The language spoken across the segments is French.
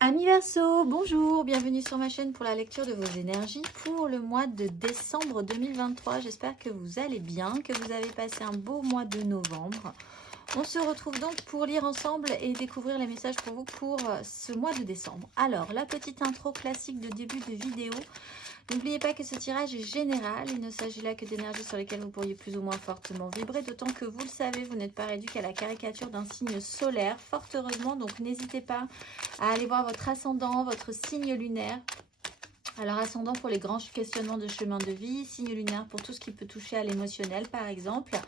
Amis Verseau, bonjour, bienvenue sur ma chaîne pour la lecture de vos énergies pour le mois de décembre 2023. J'espère que vous allez bien, que vous avez passé un beau mois de novembre. On se retrouve donc pour lire ensemble et découvrir les messages pour vous pour ce mois de décembre. Alors, la petite intro classique de début de vidéo. N'oubliez pas que ce tirage est général, il ne s'agit là que d'énergies sur lesquelles vous pourriez plus ou moins fortement vibrer, d'autant que vous le savez, vous n'êtes pas réduit qu'à la caricature d'un signe solaire, fort heureusement, donc n'hésitez pas à aller voir votre ascendant, votre signe lunaire. Alors ascendant pour les grands questionnements de chemin de vie, signe lunaire pour tout ce qui peut toucher à l'émotionnel par exemple.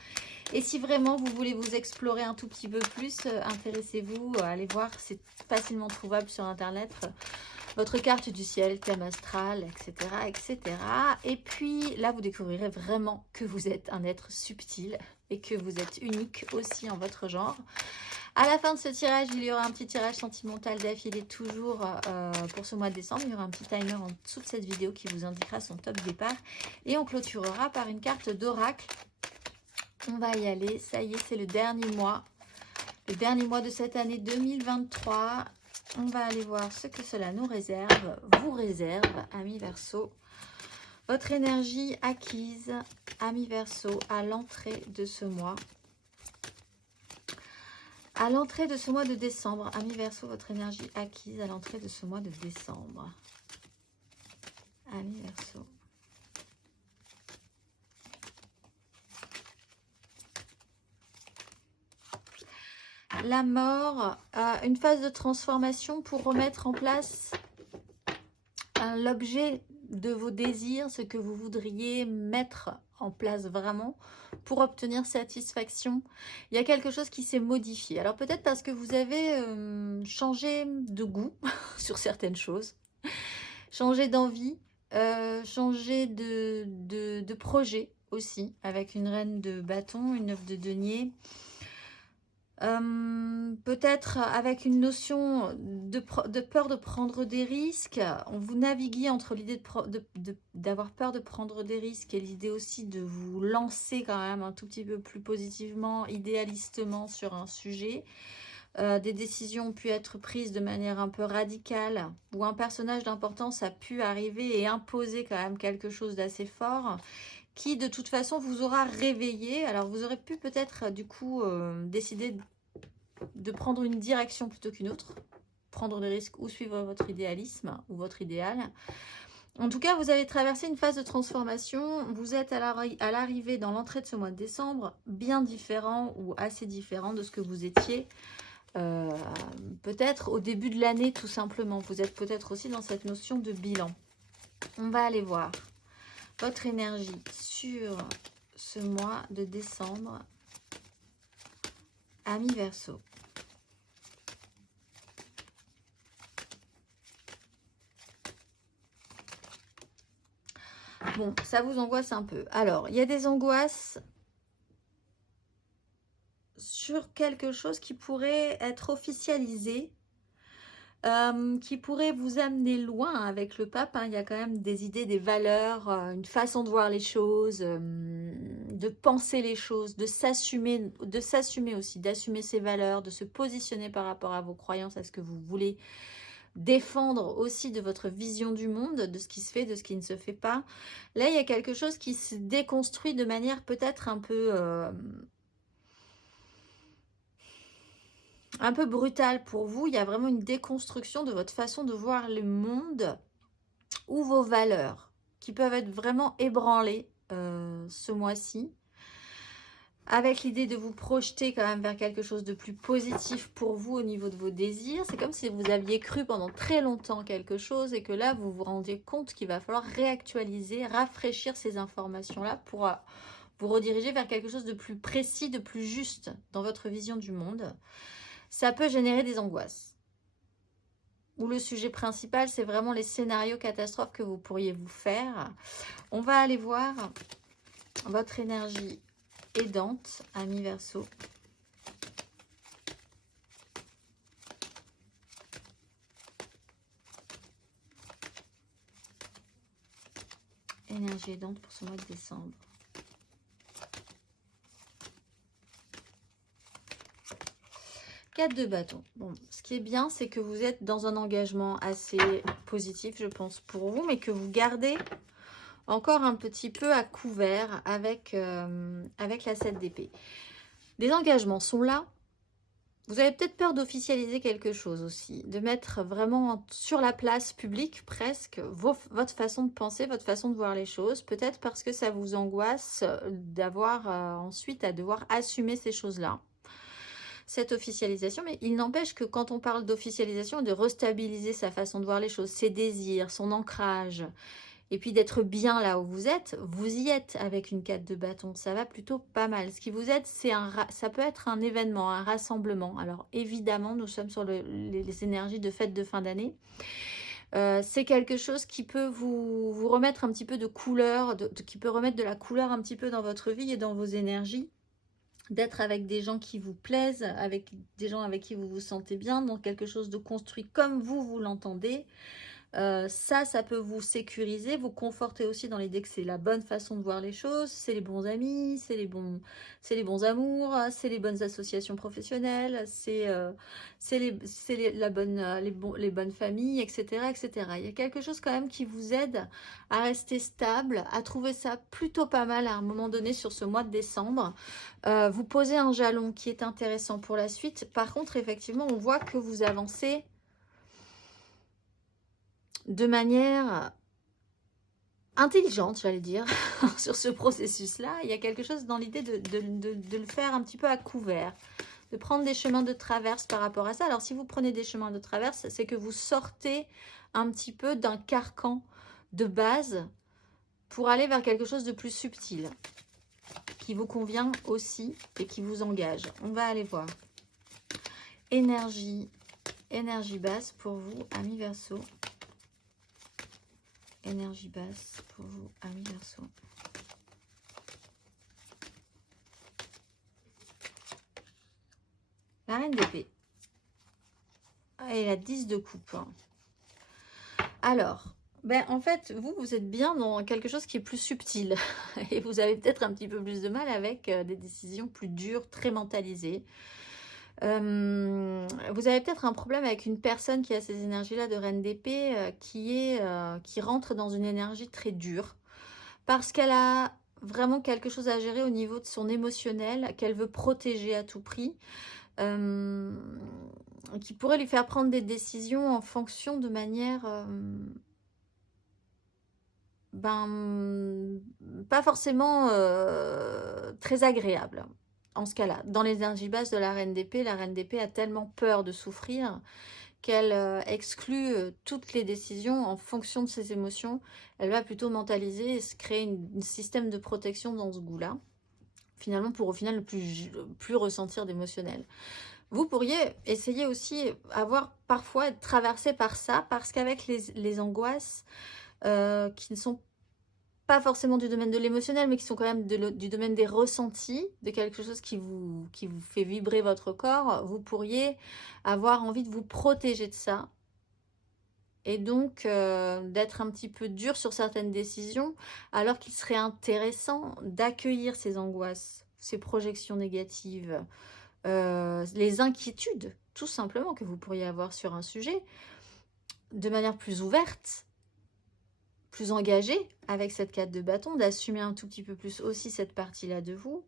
Et si vraiment vous voulez vous explorer un tout petit peu plus, intéressez-vous, allez voir, c'est facilement trouvable sur internet. Votre carte du ciel, thème astral, etc., etc. Et puis là, vous découvrirez vraiment que vous êtes un être subtil et que vous êtes unique aussi en votre genre. À la fin de ce tirage, il y aura un petit tirage sentimental d'affilée toujours pour ce mois de décembre. Il y aura un petit timer en dessous de cette vidéo qui vous indiquera son top départ. Et on clôturera par une carte d'oracle. On va y aller. Ça y est, c'est le dernier mois. Le dernier mois de cette année 2023. On va aller voir ce que cela nous réserve, vous réserve, amis Verseau. Votre énergie acquise, amis Verseau, à l'entrée de ce mois. À l'entrée de ce mois de décembre, amis Verseau, votre énergie acquise à l'entrée de ce mois de décembre. Amis Verseau. La mort, une phase de transformation pour remettre en place l'objet de vos désirs, ce que vous voudriez mettre en place vraiment pour obtenir satisfaction. Il y a quelque chose qui s'est modifié. Alors peut-être parce que vous avez changé de goût sur certaines choses, changé d'envie, changé de projet aussi, avec une reine de bâton, une œuf de denier. Peut-être avec une notion de peur de prendre des risques. Vous naviguez entre l'idée d'avoir peur de prendre des risques et l'idée aussi de vous lancer quand même un tout petit peu plus positivement, idéalistement sur un sujet. Des décisions ont pu être prises de manière un peu radicale, où un personnage d'importance a pu arriver et imposer quand même quelque chose d'assez fort, qui de toute façon vous aura réveillé. Alors vous aurez pu peut-être du coup décider de prendre une direction plutôt qu'une autre, prendre des risques ou suivre votre idéalisme ou votre idéal. En tout cas, vous avez traversé une phase de transformation. Vous êtes à l'arrivée dans l'entrée de ce mois de décembre, bien différent ou assez différent de ce que vous étiez peut-être au début de l'année tout simplement. Vous êtes peut-être aussi dans cette notion de bilan. On va aller voir votre énergie sur ce mois de décembre, amis Verseau. Bon, ça vous angoisse un peu. Alors, il y a des angoisses sur quelque chose qui pourrait être officialisé, qui pourrait vous amener loin avec le pape. Hein. Il y a quand même des idées, des valeurs, une façon de voir les choses, de penser les choses, de s'assumer aussi, d'assumer ses valeurs, de se positionner par rapport à vos croyances, à ce que vous voulez défendre aussi de votre vision du monde, de ce qui se fait, de ce qui ne se fait pas. Là, il y a quelque chose qui se déconstruit de manière peut-être un peu brutale pour vous. Il y a vraiment une déconstruction de votre façon de voir le monde ou vos valeurs qui peuvent être vraiment ébranlées ce mois-ci, avec l'idée de vous projeter quand même vers quelque chose de plus positif pour vous au niveau de vos désirs. C'est comme si vous aviez cru pendant très longtemps quelque chose et que là, vous vous rendiez compte qu'il va falloir réactualiser, rafraîchir ces informations-là pour vous rediriger vers quelque chose de plus précis, de plus juste dans votre vision du monde. Ça peut générer des angoisses. Où le sujet principal, c'est vraiment les scénarios catastrophes que vous pourriez vous faire. On va aller voir votre énergie aidante, amis Verseau. Énergie aidante pour ce mois de décembre. 4 de bâton. Bon, ce qui est bien, c'est que vous êtes dans un engagement assez positif, je pense, pour vous, mais que vous gardez encore un petit peu à couvert avec, avec la 7 d'épée. Les engagements sont là. Vous avez peut-être peur d'officialiser quelque chose aussi, de mettre vraiment sur la place publique presque votre façon de penser, votre façon de voir les choses. Peut-être parce que ça vous angoisse d'avoir ensuite à devoir assumer ces choses-là. Cette officialisation, mais il n'empêche que quand on parle d'officialisation, de restabiliser sa façon de voir les choses, ses désirs, son ancrage, et puis d'être bien là où vous y êtes avec une 4 de bâton, ça va plutôt pas mal. Ce qui vous aide, ça peut être un événement, un rassemblement. Alors évidemment, nous sommes sur les énergies de fête de fin d'année. C'est quelque chose qui peut vous remettre un petit peu de couleur, qui peut remettre de la couleur un petit peu dans votre vie et dans vos énergies. D'être avec des gens qui vous plaisent, avec des gens avec qui vous vous sentez bien, dans quelque chose de construit comme vous l'entendez. Ça peut vous sécuriser, vous conforter aussi dans l'idée que c'est la bonne façon de voir les choses, c'est les bons amis, c'est les bons amours, c'est les bonnes associations professionnelles, c'est les bonnes familles, etc., etc. Il y a quelque chose quand même qui vous aide à rester stable, à trouver ça plutôt pas mal à un moment donné sur ce mois de décembre. Vous posez un jalon qui est intéressant pour la suite. Par contre, effectivement, on voit que vous avancez de manière intelligente, j'allais dire, sur ce processus-là. Il y a quelque chose dans l'idée de le faire un petit peu à couvert, de prendre des chemins de traverse par rapport à ça. Alors, si vous prenez des chemins de traverse, c'est que vous sortez un petit peu d'un carcan de base pour aller vers quelque chose de plus subtil, qui vous convient aussi et qui vous engage. On va aller voir. Énergie basse pour vous, amis Verseau. Énergie basse pour vous, amis Verseau. La reine d'épée. Et la 10 de coupe. Alors, en fait, vous êtes bien dans quelque chose qui est plus subtil. Et vous avez peut-être un petit peu plus de mal avec des décisions plus dures, très mentalisées. Vous avez peut-être un problème avec une personne qui a ces énergies-là de reine d'épée qui rentre dans une énergie très dure parce qu'elle a vraiment quelque chose à gérer au niveau de son émotionnel qu'elle veut protéger à tout prix, qui pourrait lui faire prendre des décisions en fonction de manière pas forcément très agréable. En ce cas-là, dans les énergies basses de la reine d'épée a tellement peur de souffrir qu'elle exclut toutes les décisions en fonction de ses émotions. Elle va plutôt mentaliser et se créer un système de protection dans ce goût-là, finalement pour au final ne plus ressentir d'émotionnel. Vous pourriez essayer aussi parfois être traversé par ça, parce qu'avec les angoisses qui ne sont pas forcément du domaine de l'émotionnel, mais qui sont quand même du domaine des ressentis, de quelque chose qui vous fait vibrer votre corps, vous pourriez avoir envie de vous protéger de ça. Et donc, d'être un petit peu dur sur certaines décisions, alors qu'il serait intéressant d'accueillir ces angoisses, ces projections négatives, les inquiétudes, tout simplement, que vous pourriez avoir sur un sujet, de manière plus ouverte, plus engagé avec cette 4 de bâton, d'assumer un tout petit peu plus aussi cette partie-là de vous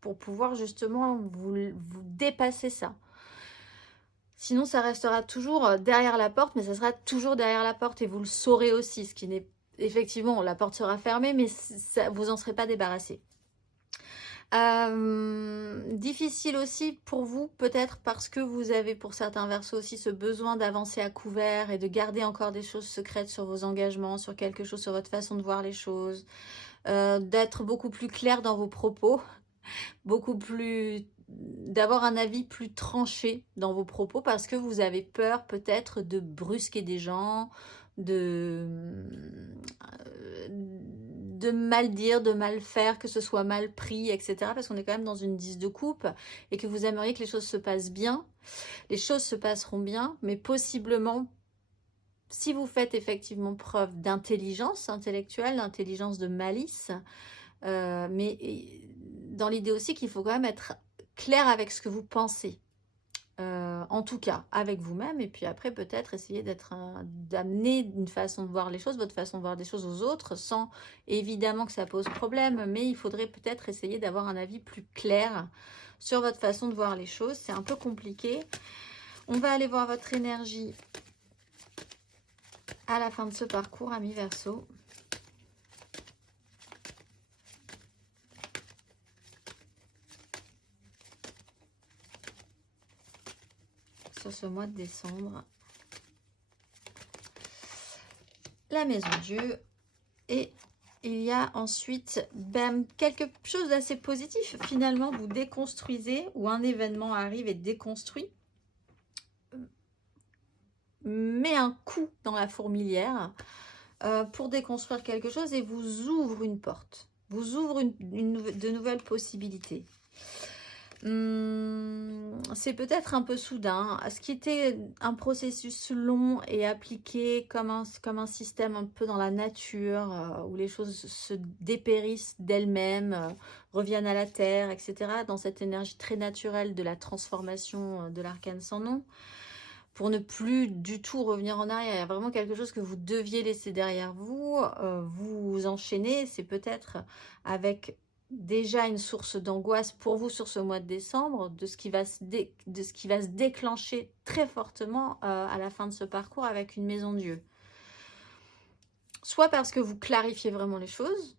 pour pouvoir justement vous dépasser ça. Sinon, ça restera toujours derrière la porte, mais ça sera toujours derrière la porte et vous le saurez aussi, ce qui n'est effectivement, la porte sera fermée, mais ça, vous n'en serez pas débarrassé. Difficile aussi pour vous, peut-être parce que vous avez pour certains Verseaux aussi ce besoin d'avancer à couvert et de garder encore des choses secrètes sur vos engagements, sur quelque chose, sur votre façon de voir les choses, d'être beaucoup plus clair dans vos propos, d'avoir un avis plus tranché dans vos propos, parce que vous avez peur peut-être de brusquer des gens, de mal dire, de mal faire, que ce soit mal pris, etc. Parce qu'on est quand même dans une 10 de coupe et que vous aimeriez que les choses se passent bien. Les choses se passeront bien, mais possiblement, si vous faites effectivement preuve d'intelligence intellectuelle, d'intelligence de malice, mais dans l'idée aussi qu'il faut quand même être clair avec ce que vous pensez. En tout cas, avec vous-même. Et puis après, peut-être essayer d'amener une façon de voir les choses, votre façon de voir des choses aux autres, sans évidemment que ça pose problème. Mais il faudrait peut-être essayer d'avoir un avis plus clair sur votre façon de voir les choses. C'est un peu compliqué. On va aller voir votre énergie à la fin de ce parcours, amis Verseau. Sur ce mois de décembre. La maison Dieu. Et il y a ensuite quelque chose d'assez positif. Finalement, vous déconstruisez ou un événement arrive et déconstruit. Met un coup dans la fourmilière pour déconstruire quelque chose et vous ouvre une porte. Vous ouvre de nouvelles possibilités. C'est peut-être un peu soudain. Ce qui était un processus long et appliqué comme un système un peu dans la nature, où les choses se dépérissent d'elles-mêmes, reviennent à la terre, etc. Dans cette énergie très naturelle de la transformation de l'arcane sans nom. Pour ne plus du tout revenir en arrière. Il y a vraiment quelque chose que vous deviez laisser derrière vous. Vous enchaînez, c'est peut-être avec déjà une source d'angoisse pour vous sur ce mois de décembre, de ce qui va se déclencher très fortement à la fin de ce parcours avec une maison Dieu. Soit parce que vous clarifiez vraiment les choses,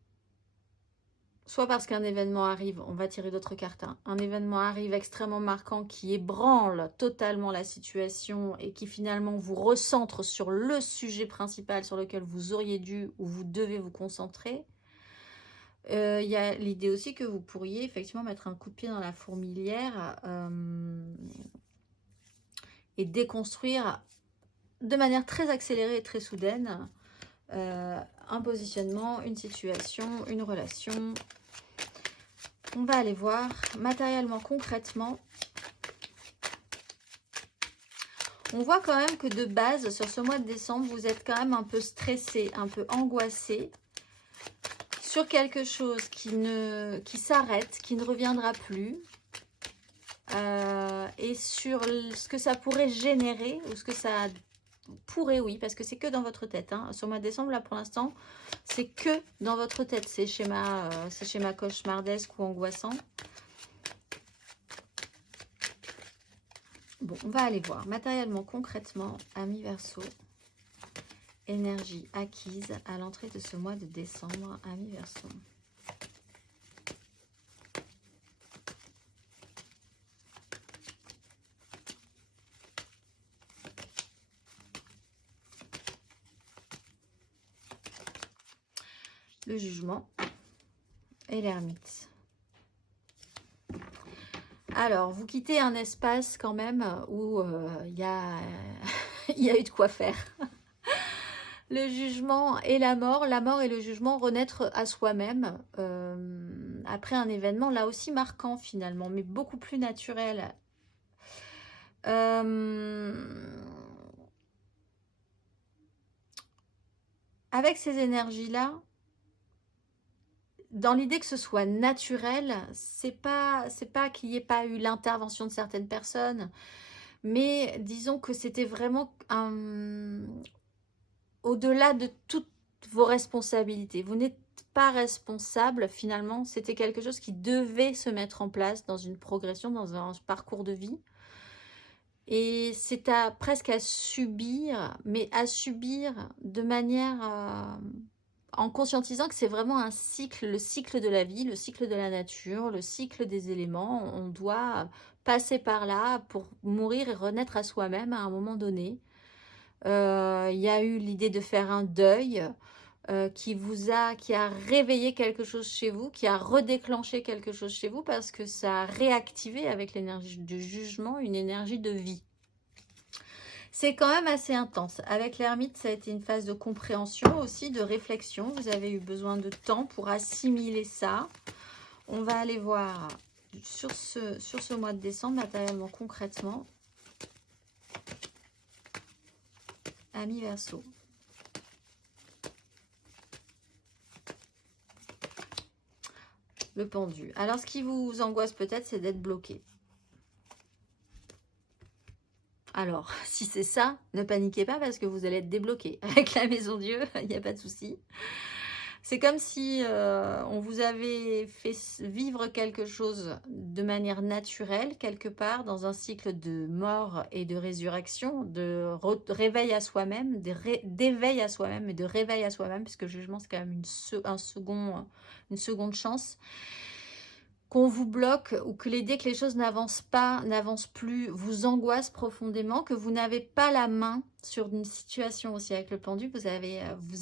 soit parce qu'un événement arrive, on va tirer d'autres cartes, hein, un événement arrive extrêmement marquant qui ébranle totalement la situation et qui finalement vous recentre sur le sujet principal sur lequel vous auriez dû ou vous devez vous concentrer. Il y a l'idée aussi que vous pourriez effectivement mettre un coup de pied dans la fourmilière et déconstruire de manière très accélérée et très soudaine un positionnement, une situation, une relation. On va aller voir matériellement, concrètement. On voit quand même que de base, sur ce mois de décembre, vous êtes quand même un peu stressé, un peu angoissé sur quelque chose qui s'arrête, qui ne reviendra plus. Et sur ce que ça pourrait générer, ou ce que ça pourrait, oui, parce que c'est que dans votre tête. Hein. Sur le mois de décembre, là, pour l'instant, c'est que dans votre tête, ces schémas cauchemardesques ou angoissants. Bon, on va aller voir matériellement, concrètement, amis Verseau, énergie acquise à l'entrée de ce mois de décembre, amis Verseau. Le jugement et l'ermite. Alors, vous quittez un espace quand même où il y a eu de quoi faire. Le jugement et la mort et le jugement, renaître à soi-même après un événement là aussi marquant finalement, mais beaucoup plus naturel. Avec ces énergies-là, dans l'idée que ce soit naturel, c'est pas qu'il n'y ait pas eu l'intervention de certaines personnes, mais disons que c'était vraiment au-delà de toutes vos responsabilités. Vous n'êtes pas responsable finalement, c'était quelque chose qui devait se mettre en place dans une progression, dans un parcours de vie. Et c'est presque à subir, mais à subir de manière... en conscientisant que c'est vraiment un cycle, le cycle de la vie, le cycle de la nature, le cycle des éléments. On doit passer par là pour mourir et renaître à soi-même à un moment donné. Il y a eu l'idée de faire un deuil qui a réveillé quelque chose chez vous, qui a redéclenché quelque chose chez vous parce que ça a réactivé avec l'énergie du jugement une énergie de vie. C'est quand même assez intense. Avec l'ermite, ça a été une phase de compréhension aussi, de réflexion. Vous avez eu besoin de temps pour assimiler ça. On va aller voir sur ce mois de décembre, matériellement, concrètement. Amis Verseau. Le pendu. Alors, ce qui vous angoisse peut-être, c'est d'être bloqué. Alors, si c'est ça, ne paniquez pas parce que vous allez être débloqué. Avec la maison Dieu, il n'y a pas de souci. C'est comme si on vous avait fait vivre quelque chose de manière naturelle, quelque part, dans un cycle de mort et de résurrection, de réveil à soi-même, d'éveil à soi-même et de réveil à soi-même, puisque le jugement, c'est quand même une seconde chance. Qu'on vous bloque ou que l'idée que les choses n'avancent pas, n'avancent plus, vous angoisse profondément, que vous n'avez pas la main sur une situation aussi avec le pendu, vous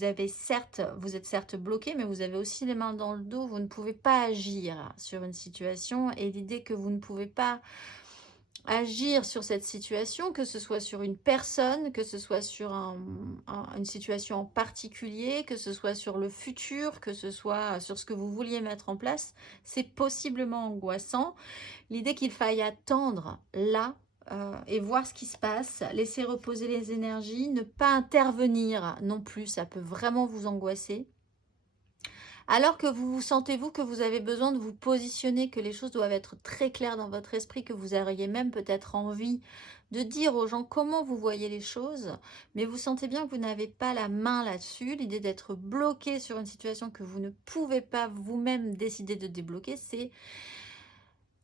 êtes certes bloqué, mais vous avez aussi les mains dans le dos, vous ne pouvez pas agir sur une situation, et l'idée que vous ne pouvez pas agir sur cette situation, que ce soit sur une personne, que ce soit sur une situation en particulier, que ce soit sur le futur, que ce soit sur ce que vous vouliez mettre en place, c'est possiblement angoissant. L'idée qu'il faille attendre là et voir ce qui se passe, laisser reposer les énergies, ne pas intervenir non plus, ça peut vraiment vous angoisser. Alors que vous sentez-vous que vous avez besoin de vous positionner, que les choses doivent être très claires dans votre esprit, que vous auriez même peut-être envie de dire aux gens comment vous voyez les choses, mais vous sentez bien que vous n'avez pas la main là-dessus. L'idée d'être bloqué sur une situation que vous ne pouvez pas vous-même décider de débloquer, c'est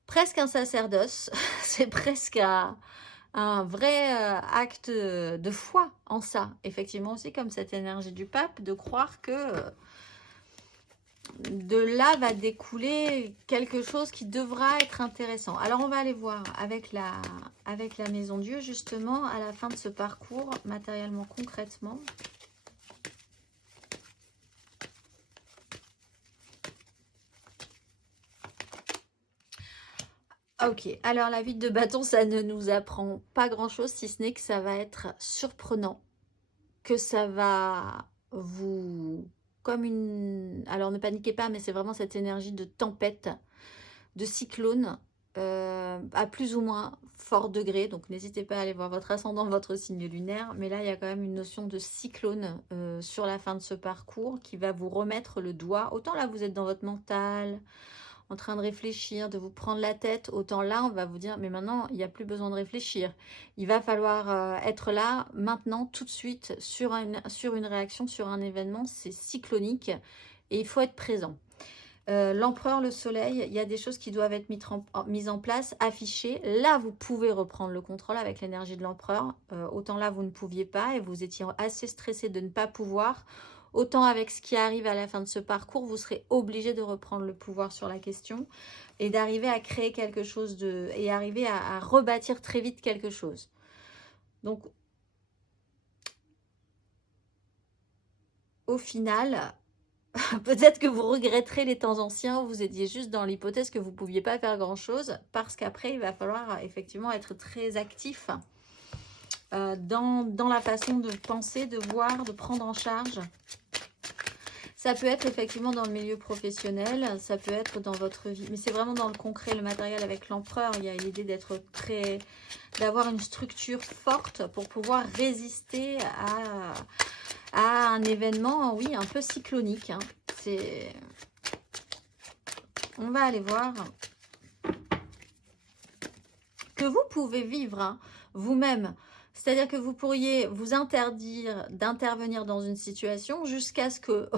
presque un sacerdoce, c'est presque un vrai acte de foi en ça. Effectivement aussi, comme cette énergie du pape, de croire que de là va découler quelque chose qui devra être intéressant. Alors on va aller voir avec la maison Dieu, justement, à la fin de ce parcours, matériellement, concrètement. Ok, alors la 8 de bâton, ça ne nous apprend pas grand-chose, si ce n'est que ça va être surprenant, que ça va vous... comme une... Alors ne paniquez pas, mais c'est vraiment cette énergie de tempête, de cyclone, à plus ou moins fort degré. Donc n'hésitez pas à aller voir votre ascendant, votre signe lunaire. Mais là, il y a quand même une notion de cyclone sur la fin de ce parcours qui va vous remettre le doigt. Autant là, vous êtes dans votre mental, en train de réfléchir, de vous prendre la tête, autant là, on va vous dire, mais maintenant, il n'y a plus besoin de réfléchir. Il va falloir être là, maintenant, tout de suite, sur une réaction, sur un événement. C'est cyclonique et il faut être présent. L'empereur, le soleil, il y a des choses qui doivent être mises en place, affichées. Là, vous pouvez reprendre le contrôle avec l'énergie de l'empereur. Autant là, vous ne pouviez pas et vous étiez assez stressé de ne pas pouvoir. Autant avec ce qui arrive à la fin de ce parcours, vous serez obligé de reprendre le pouvoir sur la question et d'arriver à créer quelque chose et arriver à rebâtir très vite quelque chose. Donc, au final, peut-être que vous regretterez les temps anciens où vous étiez juste dans l'hypothèse que vous ne pouviez pas faire grand-chose, parce qu'après, il va falloir effectivement être très actif dans la façon de penser, de voir, de prendre en charge. Ça peut être effectivement dans le milieu professionnel, ça peut être dans votre vie, mais c'est vraiment dans le concret, le matériel avec l'empereur. Il y a l'idée d'avoir une structure forte pour pouvoir résister à un événement, oui, un peu cyclonique. Hein. On va aller voir que vous pouvez vivre hein, vous-même. C'est-à-dire que vous pourriez vous interdire d'intervenir dans une situation jusqu'à ce que,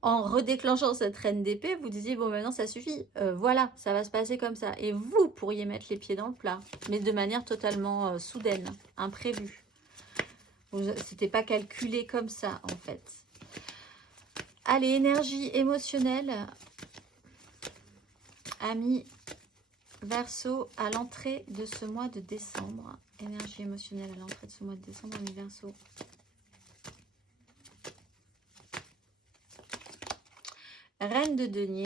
en redéclenchant cette reine d'épée, vous disiez, bon maintenant ça suffit, voilà, ça va se passer comme ça. Et vous pourriez mettre les pieds dans le plat, mais de manière totalement soudaine, imprévue. C'était pas calculé comme ça, en fait. Allez, énergie émotionnelle. Amis Verseau, à l'entrée de ce mois de décembre. Énergie émotionnelle à l'entrée de ce mois de décembre, amis Verseau. Reine de denier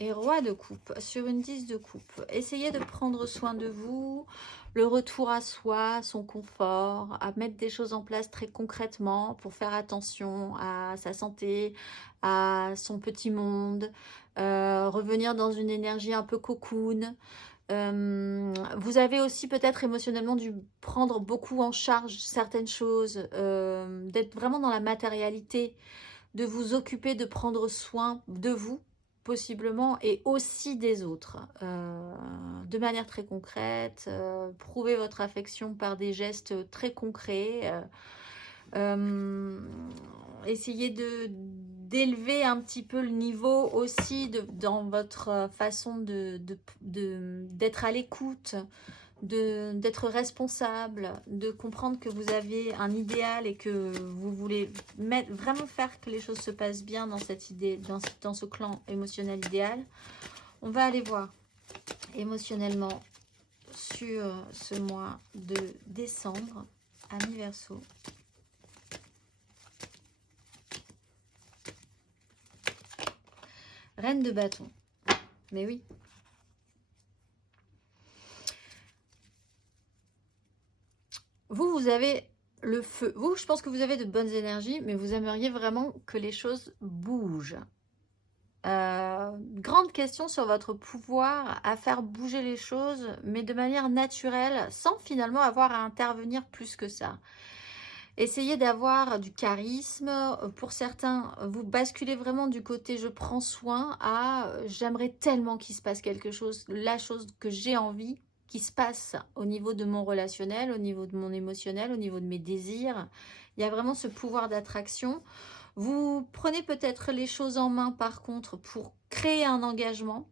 et roi de coupe. Sur une 10 de coupe. Essayez de prendre soin de vous. Le retour à soi, son confort, à mettre des choses en place très concrètement pour faire attention à sa santé, à son petit monde, revenir dans une énergie un peu cocoon. Vous avez aussi peut-être émotionnellement dû prendre beaucoup en charge certaines choses, d'être vraiment dans la matérialité, de vous occuper, de prendre soin de vous, possiblement, et aussi des autres, de manière très concrète. Prouvez votre affection par des gestes très concrets. Essayez d'élever un petit peu le niveau aussi dans votre façon d'être à l'écoute, d'être responsable, de comprendre que vous avez un idéal et que vous voulez vraiment faire que les choses se passent bien dans cette idée, dans ce clan émotionnel idéal. On va aller voir émotionnellement sur ce mois de décembre, amis Verseau. Reine de bâton. Mais oui. Vous avez le feu. Vous, je pense que vous avez de bonnes énergies, mais vous aimeriez vraiment que les choses bougent. Grande question sur votre pouvoir à faire bouger les choses, mais de manière naturelle, sans finalement avoir à intervenir plus que ça. Essayez d'avoir du charisme. Pour certains, vous basculez vraiment du côté je prends soin à j'aimerais tellement qu'il se passe quelque chose, la chose que j'ai envie qui se passe au niveau de mon relationnel, au niveau de mon émotionnel, au niveau de mes désirs. Il y a vraiment ce pouvoir d'attraction. Vous prenez peut-être les choses en main par contre pour créer un engagement.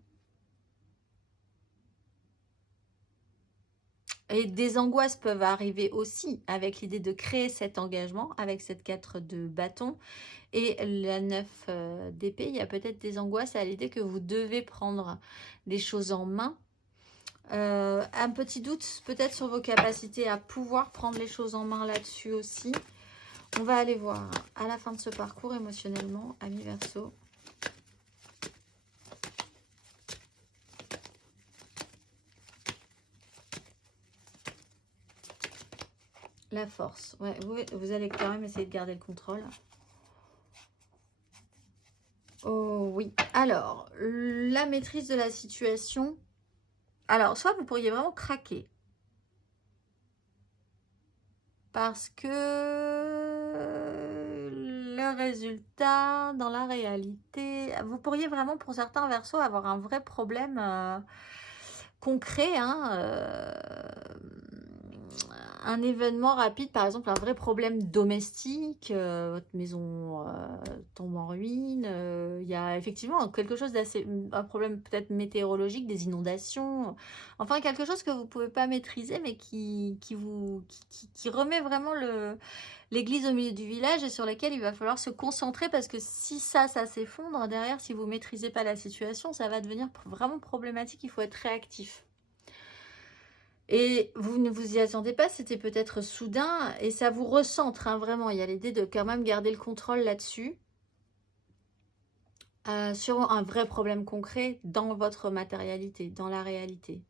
Et des angoisses peuvent arriver aussi avec l'idée de créer cet engagement, avec cette 4 de bâton et la 9 d'épée. Il y a peut-être des angoisses à l'idée que vous devez prendre les choses en main. Un petit doute peut-être sur vos capacités à pouvoir prendre les choses en main là-dessus aussi. On va aller voir à la fin de ce parcours émotionnellement, amis Verseau. La force. Ouais, vous allez quand même essayer de garder le contrôle. Oh oui. Alors, la maîtrise de la situation. Alors, soit vous pourriez vraiment craquer. Parce que le résultat, dans la réalité, vous pourriez vraiment, pour certains Verseaux, avoir un vrai problème concret, un événement rapide, par exemple un vrai problème domestique, votre maison tombe en ruine, il y a effectivement quelque chose d'assez, un problème peut-être météorologique, des inondations, enfin quelque chose que vous ne pouvez pas maîtriser mais qui remet vraiment l'église au milieu du village et sur laquelle il va falloir se concentrer parce que si ça s'effondre derrière, si vous ne maîtrisez pas la situation, ça va devenir vraiment problématique, il faut être réactif. Et vous ne vous y attendez pas, c'était peut-être soudain et ça vous recentre, vraiment. Il y a l'idée de quand même garder le contrôle là-dessus. Sur un vrai problème concret dans votre matérialité, dans la réalité.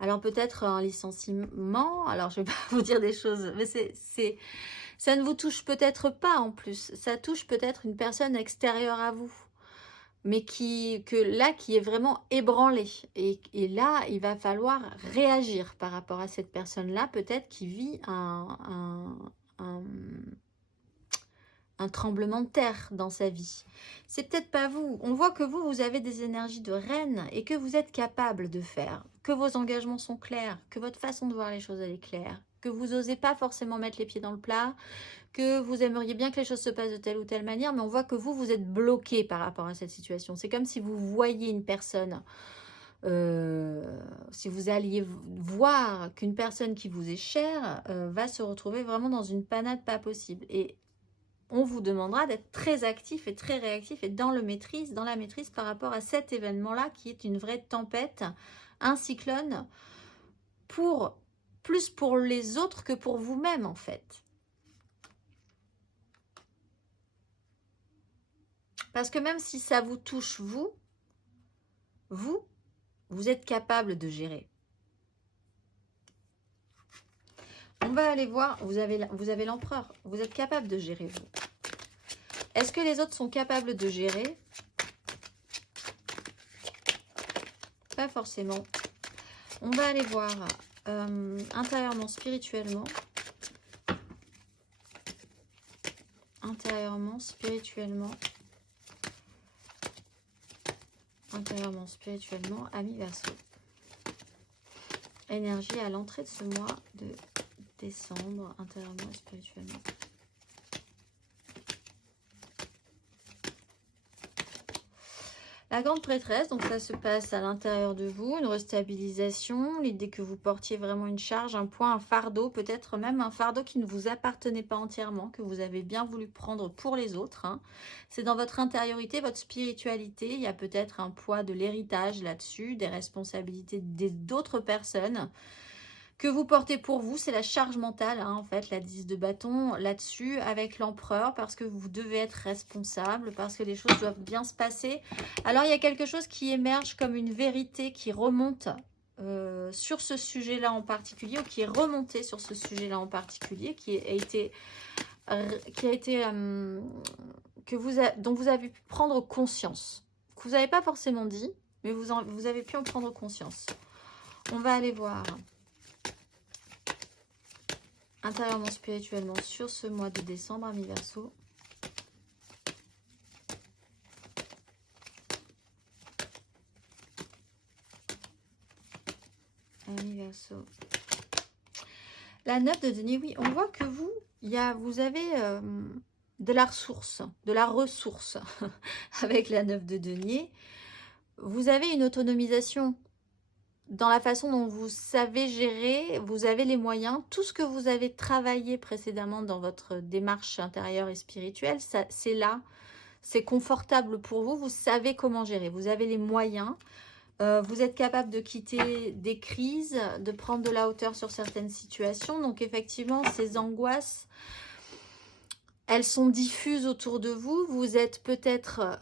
Alors peut-être un licenciement, alors je ne vais pas vous dire des choses, mais ça ne vous touche peut-être pas en plus. Ça touche peut-être une personne extérieure à vous. Mais qui est vraiment ébranlé. Et là, il va falloir réagir par rapport à cette personne-là, peut-être qui vit un tremblement de terre dans sa vie. C'est peut-être pas vous. On voit que vous avez des énergies de reine et que vous êtes capable de faire, que vos engagements sont clairs, que votre façon de voir les choses elle est claire, que vous n'osez pas forcément mettre les pieds dans le plat, que vous aimeriez bien que les choses se passent de telle ou telle manière, mais on voit que vous êtes bloqué par rapport à cette situation. C'est comme si vous voyez une personne, si vous alliez voir qu'une personne qui vous est chère va se retrouver vraiment dans une panade pas possible. Et on vous demandera d'être très actif et très réactif et dans la maîtrise par rapport à cet événement-là qui est une vraie tempête, un cyclone, plus pour les autres que pour vous-même en fait. Parce que même si ça vous touche, vous êtes capable de gérer. On va aller voir, vous avez l'empereur, vous êtes capable de gérer, vous. Est-ce que les autres sont capables de gérer? Pas forcément. On va aller voir intérieurement, spirituellement. Intérieurement, spirituellement. intérieurement, spirituellement, ami Verseau. Énergie à l'entrée de ce mois de décembre, intérieurement et spirituellement. La grande prêtresse, donc ça se passe à l'intérieur de vous, une restabilisation, l'idée que vous portiez vraiment une charge, un poids, un fardeau, peut-être même un fardeau qui ne vous appartenait pas entièrement, que vous avez bien voulu prendre pour les autres. Hein. C'est dans votre intériorité, votre spiritualité, il y a peut-être un poids de l'héritage là-dessus, des responsabilités d'autres personnes que vous portez pour vous, c'est la charge mentale, hein, en fait, la 10 de bâton là-dessus, avec l'empereur, parce que vous devez être responsable, parce que les choses doivent bien se passer. Alors, il y a quelque chose qui émerge comme une vérité qui remonte sur ce sujet-là en particulier, ou qui est remonté sur ce sujet-là en particulier, dont vous avez pu prendre conscience, que vous n'avez pas forcément dit, mais vous avez pu en prendre conscience. On va aller voir intérieurement, spirituellement, sur ce mois de décembre, ami Verseau. Ami Verseau. La 9 de denier, oui, on voit que vous avez de la ressource avec la 9 de denier. Vous avez une autonomisation dans la façon dont vous savez gérer, vous avez les moyens, tout ce que vous avez travaillé précédemment dans votre démarche intérieure et spirituelle, c'est là, c'est confortable pour vous, vous savez comment gérer, vous avez les moyens, vous êtes capable de quitter des crises, de prendre de la hauteur sur certaines situations, donc effectivement ces angoisses, elles sont diffuses autour de vous, vous êtes peut-être...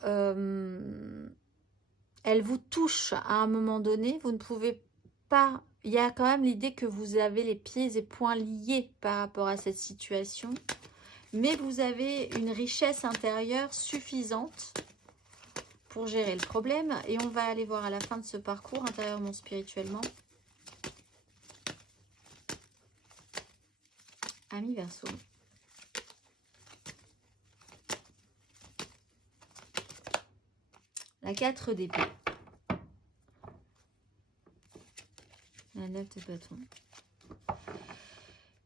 elles vous touchent à un moment donné, vous ne pouvez pas... Il y a quand même l'idée que vous avez les pieds et poings liés par rapport à cette situation, mais vous avez une richesse intérieure suffisante pour gérer le problème. Et on va aller voir à la fin de ce parcours, intérieurement, spirituellement. Ami Verseau. La 4 d'épée. La 9 de bâton.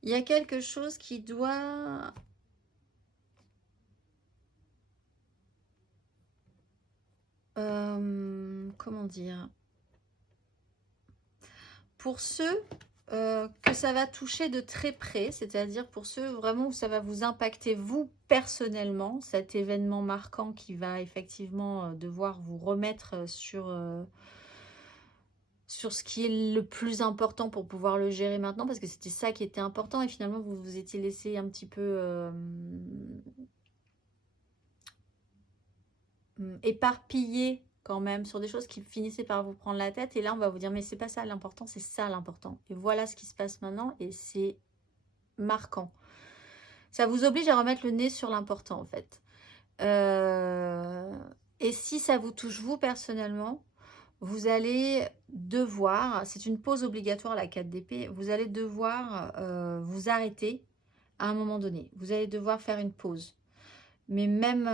Il y a quelque chose qui doit... comment dire? Pour ceux que ça va toucher de très près, c'est-à-dire pour ceux vraiment où ça va vous impacter vous personnellement, cet événement marquant qui va effectivement devoir vous remettre sur ce qui est le plus important pour pouvoir le gérer maintenant, parce que c'était ça qui était important et finalement vous vous étiez laissé un petit peu éparpillé quand même sur des choses qui finissaient par vous prendre la tête, et là on va vous dire mais c'est pas ça l'important, c'est ça l'important, et voilà ce qui se passe maintenant, et c'est marquant, ça vous oblige à remettre le nez sur l'important en fait. Et si ça vous touche vous personnellement, vous allez devoir, c'est une pause obligatoire la 4 d'épée, vous allez devoir vous arrêter à un moment donné, vous allez devoir faire une pause. Mais même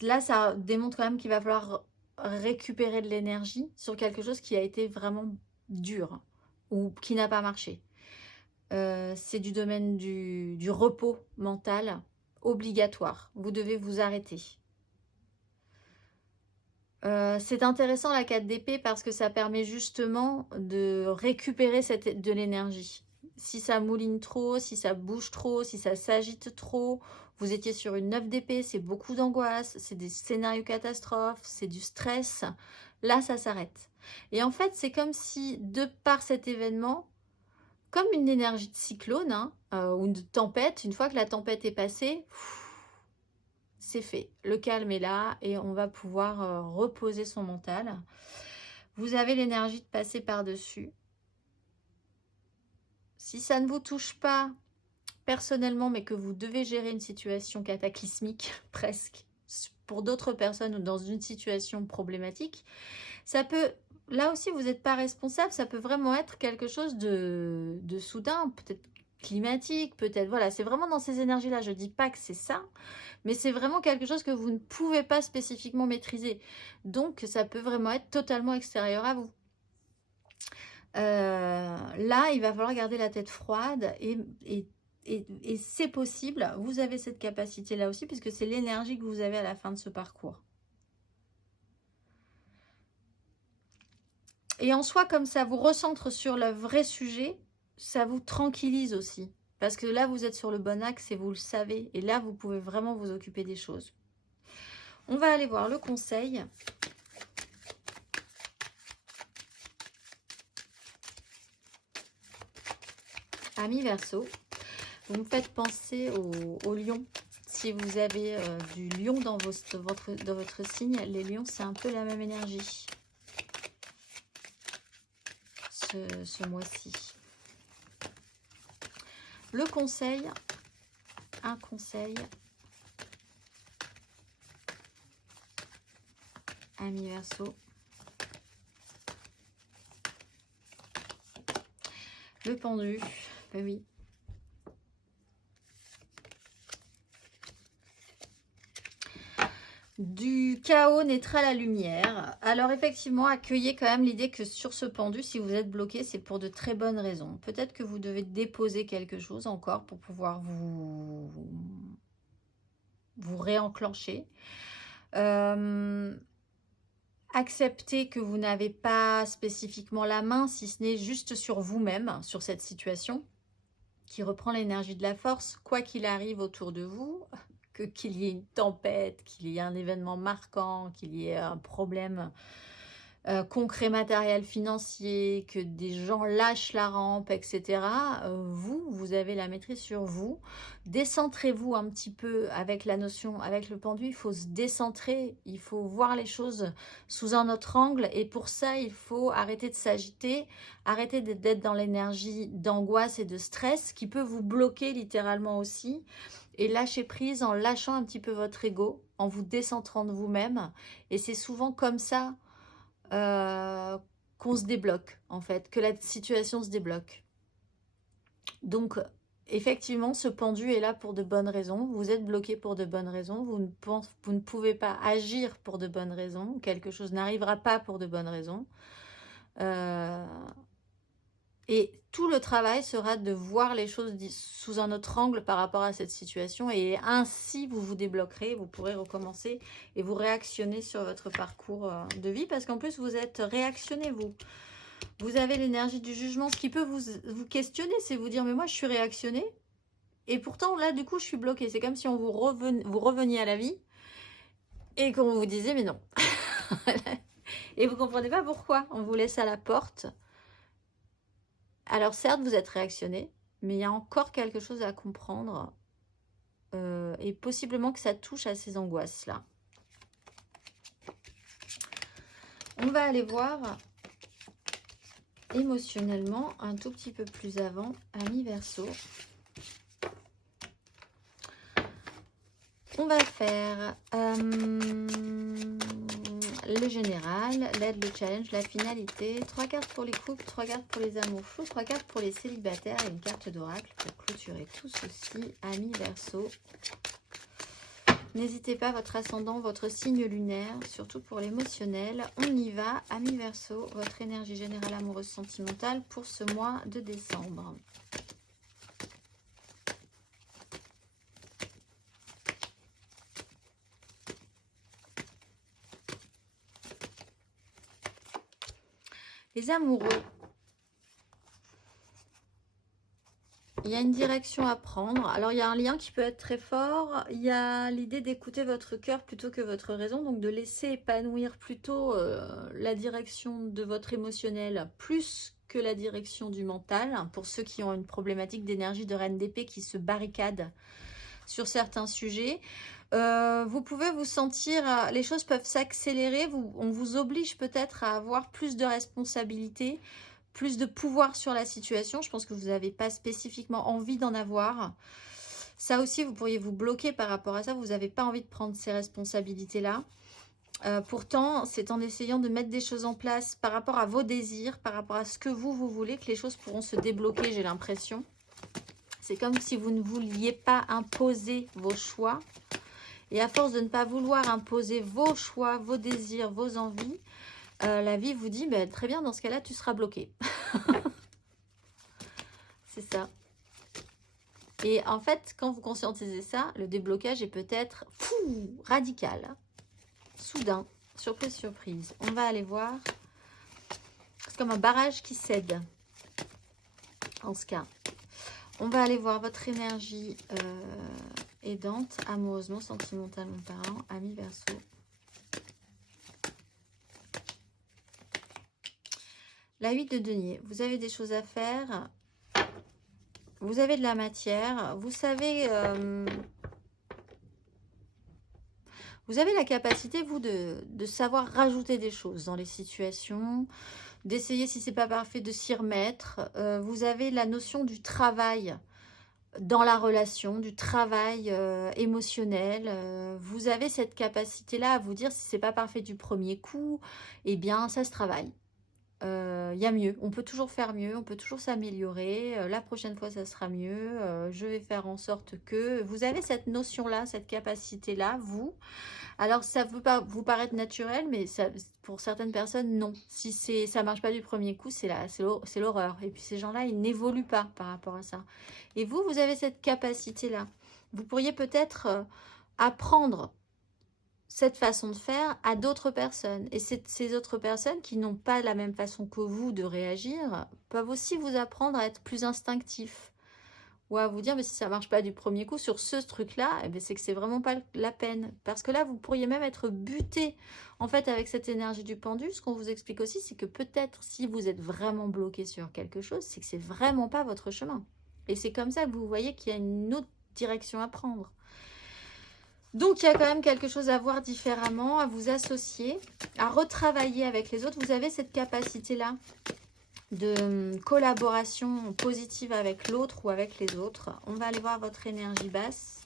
là, ça démontre quand même qu'il va falloir récupérer de l'énergie sur quelque chose qui a été vraiment dur ou qui n'a pas marché. C'est du domaine du repos mental obligatoire. Vous devez vous arrêter. C'est intéressant la 4 d'épée parce que ça permet justement de récupérer de l'énergie. Si ça mouline trop, si ça bouge trop, si ça s'agite trop, vous étiez sur une 9 d'épée, c'est beaucoup d'angoisse, c'est des scénarios catastrophes, c'est du stress. Là, ça s'arrête. Et en fait, c'est comme si, de par cet événement, comme une énergie de cyclone hein, ou de tempête, une fois que la tempête est passée, c'est fait. Le calme est là et on va pouvoir reposer son mental. Vous avez l'énergie de passer par-dessus. Si ça ne vous touche pas personnellement, mais que vous devez gérer une situation cataclysmique, presque, pour d'autres personnes ou dans une situation problématique, ça peut, là aussi vous n'êtes pas responsable, ça peut vraiment être quelque chose de soudain, peut-être climatique, peut-être. Voilà, c'est vraiment dans ces énergies-là. Je ne dis pas que c'est ça, mais c'est vraiment quelque chose que vous ne pouvez pas spécifiquement maîtriser. Donc, ça peut vraiment être totalement extérieur à vous. Là, il va falloir garder la tête froide et c'est possible. Vous avez cette capacité-là aussi, puisque c'est l'énergie que vous avez à la fin de ce parcours. Et en soi, comme ça vous recentre sur le vrai sujet, ça vous tranquillise aussi. Parce que là, vous êtes sur le bon axe et vous le savez. Et là, vous pouvez vraiment vous occuper des choses. On va aller voir le conseil. Amis Verseau, vous me faites penser au lion. Si vous avez du lion dans votre signe, les lions, c'est un peu la même énergie ce mois-ci. Le conseil, un conseil, Amis Verseau. Le pendu, ben oui. Du chaos naîtra la lumière. Alors effectivement, accueillez quand même l'idée que sur ce pendu, si vous êtes bloqué, c'est pour de très bonnes raisons. Peut-être que vous devez déposer quelque chose encore pour pouvoir vous réenclencher. Acceptez que vous n'avez pas spécifiquement la main, si ce n'est juste sur vous-même, sur cette situation, qui reprend l'énergie de la force, quoi qu'il arrive autour de vous. Qu'il y ait une tempête, qu'il y ait un événement marquant, qu'il y ait un problème concret, matériel, financier, que des gens lâchent la rampe, etc. Vous avez la maîtrise sur vous. Décentrez-vous un petit peu avec la notion, avec le pendu. Il faut se décentrer, il faut voir les choses sous un autre angle. Et pour ça, il faut arrêter de s'agiter, arrêter d'être dans l'énergie d'angoisse et de stress qui peut vous bloquer littéralement aussi. Et lâcher prise en lâchant un petit peu votre ego, en vous décentrant de vous-même. Et c'est souvent comme ça qu'on se débloque, en fait, que la situation se débloque. Donc, effectivement, ce pendu est là pour de bonnes raisons. Vous êtes bloqué pour de bonnes raisons. Vous ne pouvez pas agir pour de bonnes raisons. Quelque chose n'arrivera pas pour de bonnes raisons. Et tout le travail sera de voir les choses sous un autre angle par rapport à cette situation. Et ainsi, vous vous débloquerez, vous pourrez recommencer et vous réactionner sur votre parcours de vie. Parce qu'en plus, vous êtes réactionné, vous. Vous avez l'énergie du jugement. Ce qui peut vous questionner, c'est vous dire, mais moi, je suis réactionné. Et pourtant, là, du coup, je suis bloqué. C'est comme si on vous reveniez à la vie et qu'on vous disait, mais non. Et vous ne comprenez pas pourquoi. On vous laisse à la porte. Alors certes, vous êtes réactionné, mais il y a encore quelque chose à comprendre et possiblement que ça touche à ces angoisses-là. On va aller voir émotionnellement un tout petit peu plus avant, Amis Verseau. On va faire le général, l'aide, le challenge, la finalité. 3 cartes pour les couples, 3 cartes pour les amours fous, 3 cartes pour les célibataires et une carte d'oracle pour clôturer tout ceci. Amis Verseau. N'hésitez pas, votre ascendant, votre signe lunaire, surtout pour l'émotionnel. On y va, Amis Verseau, votre énergie générale amoureuse sentimentale pour ce mois de décembre. Les amoureux, il y a une direction à prendre. Alors, il y a un lien qui peut être très fort. Il y a l'idée d'écouter votre cœur plutôt que votre raison. Donc, de laisser épanouir plutôt la direction de votre émotionnel plus que la direction du mental. Pour ceux qui ont une problématique d'énergie de reine d'épée qui se barricade sur certains sujets. Vous pouvez vous sentir, les choses peuvent s'accélérer, on vous oblige peut-être à avoir plus de responsabilités, plus de pouvoir sur la situation. Je pense que vous n'avez pas spécifiquement envie d'en avoir. Ça aussi, vous pourriez vous bloquer par rapport à ça, vous n'avez pas envie de prendre ces responsabilités-là. Pourtant, c'est en essayant de mettre des choses en place par rapport à vos désirs, par rapport à ce que vous voulez, que les choses pourront se débloquer, j'ai l'impression. C'est comme si vous ne vouliez pas imposer vos choix. Et à force de ne pas vouloir imposer vos choix, vos désirs, vos envies, la vie vous dit, ben, très bien, dans ce cas-là, tu seras bloqué. C'est ça. Et en fait, quand vous conscientisez ça, le déblocage est peut-être radical, soudain, surprise, surprise. On va aller voir. C'est comme un barrage qui cède, en ce cas. On va aller voir votre énergie aidante, amoureusement, sentimentalement parlant, ami Verseau. La 8 de denier. Vous avez des choses à faire. Vous avez de la matière. Vous savez... vous avez la capacité, vous, de savoir rajouter des choses dans les situations, d'essayer, si c'est pas parfait, de s'y remettre. Vous avez la notion du travail dans la relation, du travail émotionnel. Vous avez cette capacité-là à vous dire, si c'est pas parfait du premier coup, eh bien, ça se travaille. Il y a mieux, on peut toujours faire mieux, on peut toujours s'améliorer, la prochaine fois ça sera mieux, je vais faire en sorte que... Vous avez cette notion-là, cette capacité-là, vous. Alors ça peut pas vous paraître naturel, mais ça, pour certaines personnes, non. Si ça marche pas du premier coup, c'est l'horreur. Et puis ces gens-là, ils n'évoluent pas par rapport à ça. Et vous, vous avez cette capacité-là. Vous pourriez peut-être apprendre cette façon de faire à d'autres personnes. Et ces autres personnes qui n'ont pas la même façon que vous de réagir, peuvent aussi vous apprendre à être plus instinctif. Ou à vous dire, mais si ça ne marche pas du premier coup sur ce truc-là, eh c'est que c'est vraiment pas la peine. Parce que là, vous pourriez même être buté. En fait, avec cette énergie du pendu, ce qu'on vous explique aussi, c'est que peut-être si vous êtes vraiment bloqué sur quelque chose, c'est que c'est vraiment pas votre chemin. Et c'est comme ça que vous voyez qu'il y a une autre direction à prendre. Donc, il y a quand même quelque chose à voir différemment, à vous associer, à retravailler avec les autres. Vous avez cette capacité-là de collaboration positive avec l'autre ou avec les autres. On va aller voir votre énergie basse,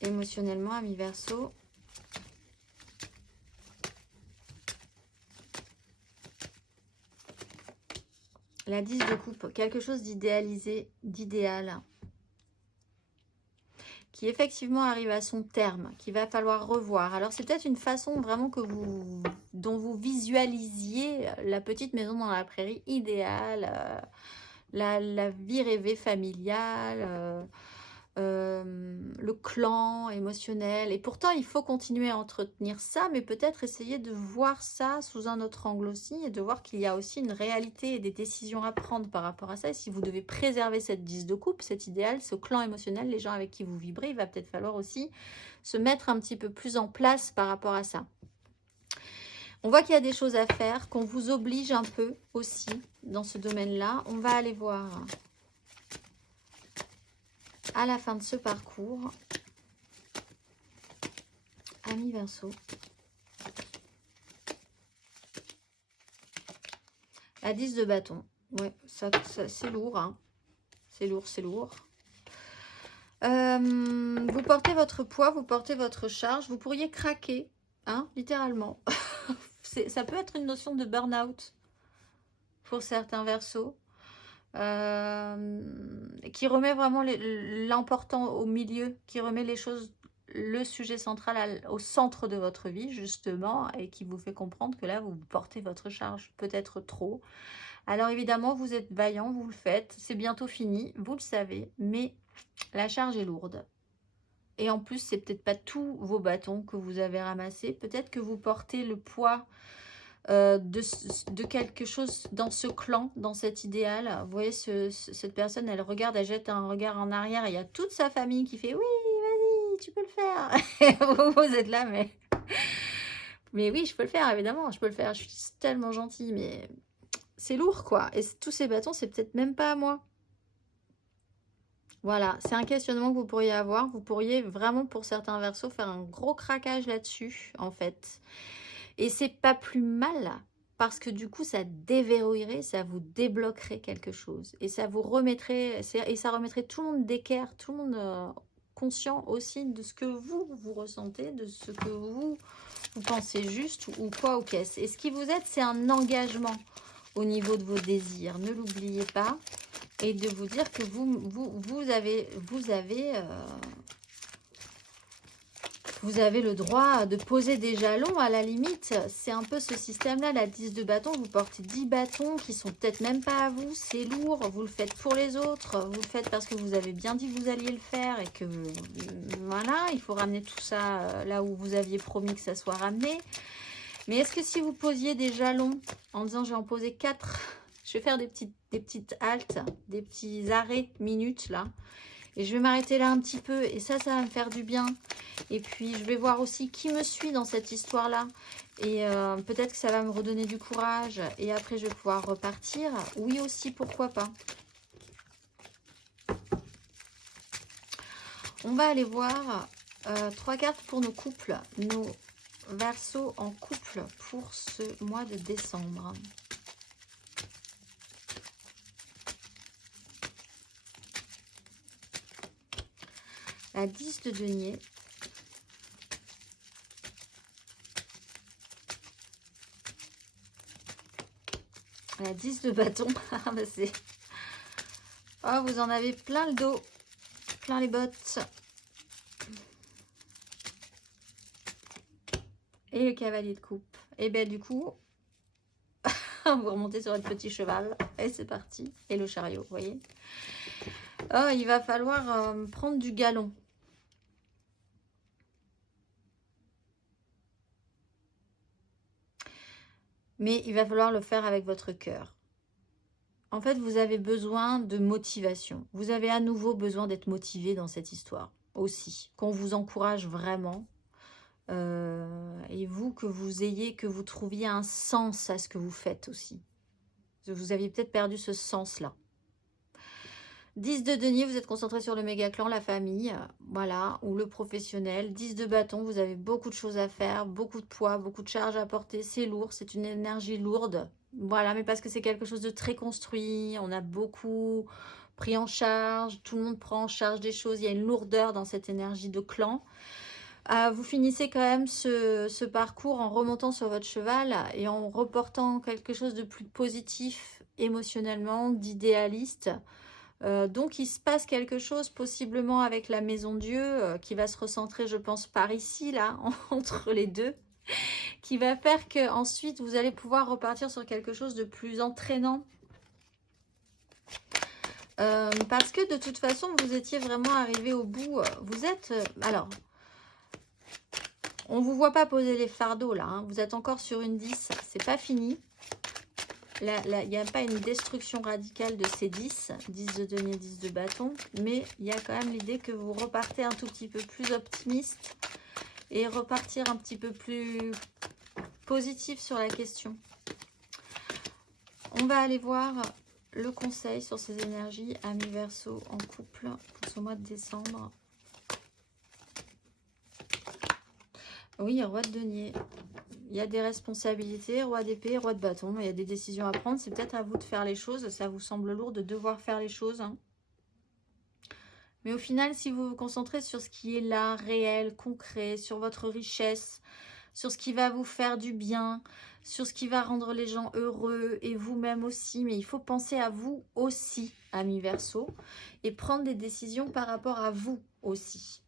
émotionnellement, ami Verseau. La 10 de coupe, quelque chose d'idéalisé, d'idéal, qui effectivement arrive à son terme, qu'il va falloir revoir. Alors c'est peut-être une façon vraiment dont vous visualisiez la petite maison dans la prairie idéale, la vie rêvée familiale, le clan émotionnel. Et pourtant, il faut continuer à entretenir ça, mais peut-être essayer de voir ça sous un autre angle aussi et de voir qu'il y a aussi une réalité et des décisions à prendre par rapport à ça. Et si vous devez préserver cette 10 de coupe, cet idéal, ce clan émotionnel, les gens avec qui vous vibrez, il va peut-être falloir aussi se mettre un petit peu plus en place par rapport à ça. On voit qu'il y a des choses à faire, qu'on vous oblige un peu aussi dans ce domaine-là. On va aller voir à la fin de ce parcours, ami Verseau. La 10 de bâton. Ouais, ça c'est lourd. Hein. C'est lourd, c'est lourd. Vous portez votre poids, vous portez votre charge. Vous pourriez craquer, hein, littéralement. Ça peut être une notion de burn-out pour certains Verseaux. Qui remet vraiment l'important au milieu, qui remet les choses, le sujet central au centre de votre vie, justement, et qui vous fait comprendre que là, vous portez votre charge, peut-être trop. Alors évidemment, vous êtes vaillant, vous le faites, c'est bientôt fini, vous le savez, mais la charge est lourde. Et en plus, c'est peut-être pas tous vos bâtons que vous avez ramassés, peut-être que vous portez le poids de quelque chose dans ce clan, dans cet idéal. Vous voyez, cette personne, elle regarde, elle jette un regard en arrière, et il y a toute sa famille qui fait « Oui, vas-y, tu peux le faire !» Et vous êtes là, mais oui, je peux le faire, évidemment, je peux le faire. Je suis tellement gentille, mais c'est lourd, quoi. Et tous ces bâtons, c'est peut-être même pas à moi. Voilà, c'est un questionnement que vous pourriez avoir. Vous pourriez vraiment, pour certains Verseaux, faire un gros craquage là-dessus, en fait. Et c'est pas plus mal, parce que du coup, ça déverrouillerait, ça vous débloquerait quelque chose. Et ça vous remettrait, et ça remettrait tout le monde d'équerre, tout le monde conscient aussi de ce que vous ressentez, de ce que vous pensez juste ou quoi ou qu'est-ce. Et ce qui vous aide, c'est un engagement au niveau de vos désirs. Ne l'oubliez pas. et de vous dire que vous avez le droit de poser des jalons à la limite. C'est un peu ce système-là, la 10 de bâton. Vous portez 10 bâtons qui sont peut-être même pas à vous. C'est lourd. Vous le faites pour les autres. Vous le faites parce que vous avez bien dit que vous alliez le faire et que voilà, il faut ramener tout ça là où vous aviez promis que ça soit ramené. Mais est-ce que si vous posiez des jalons en disant je vais en poser 4, je vais faire des petites haltes, des petits arrêts minutes là. Et je vais m'arrêter là un petit peu. Et ça va me faire du bien. Et puis, je vais voir aussi qui me suit dans cette histoire-là. Et peut-être que ça va me redonner du courage. Et après, je vais pouvoir repartir. Oui aussi, pourquoi pas. On va aller voir 3 cartes pour nos couples. Nos Verseaux en couple pour ce mois de décembre. La 10 de denier. La 10 de bâton. Ah, bah c'est... Oh, vous en avez plein le dos. Plein les bottes. Et le cavalier de coupe. Et bien du coup, vous remontez sur votre petit cheval. Et c'est parti. Et le chariot, vous voyez. Oh, il va falloir prendre du galon. Mais il va falloir le faire avec votre cœur. En fait, vous avez besoin de motivation. Vous avez à nouveau besoin d'être motivé dans cette histoire aussi. Qu'on vous encourage vraiment. Et vous, que vous trouviez un sens à ce que vous faites aussi. Vous aviez peut-être perdu ce sens-là. 10 de denier, vous êtes concentré sur le méga clan, la famille, voilà, ou le professionnel. 10 de bâton, vous avez beaucoup de choses à faire, beaucoup de poids, beaucoup de charges à porter, c'est lourd, c'est une énergie lourde. Voilà, mais parce que c'est quelque chose de très construit, on a beaucoup pris en charge, tout le monde prend en charge des choses, il y a une lourdeur dans cette énergie de clan. Vous finissez quand même ce parcours en remontant sur votre cheval et en reportant quelque chose de plus positif émotionnellement, d'idéaliste. Donc il se passe quelque chose possiblement avec la maison Dieu qui va se recentrer, je pense, par ici, là, entre les deux, qui va faire que ensuite vous allez pouvoir repartir sur quelque chose de plus entraînant. Parce que de toute façon, vous étiez vraiment arrivé au bout. Vous êtes... alors, on ne vous voit pas poser les fardeaux là. Hein. Vous êtes encore sur une 10. C'est pas fini. Il n'y a pas une destruction radicale de ces 10. 10 de denier, 10 de bâton. Mais il y a quand même l'idée que vous repartez un tout petit peu plus optimiste. Et repartir un petit peu plus positif sur la question. On va aller voir le conseil sur ces énergies. Amis Verseau en couple pour ce mois de décembre. Oui, roi de denier. Il y a des responsabilités, roi d'épée, roi de bâton. Il y a des décisions à prendre. C'est peut-être à vous de faire les choses. Ça vous semble lourd de devoir faire les choses. Hein. Mais au final, si vous vous concentrez sur ce qui est là, réel, concret, sur votre richesse, sur ce qui va vous faire du bien, sur ce qui va rendre les gens heureux et vous-même aussi. Mais il faut penser à vous aussi, amis Verseau, et prendre des décisions par rapport à vous aussi.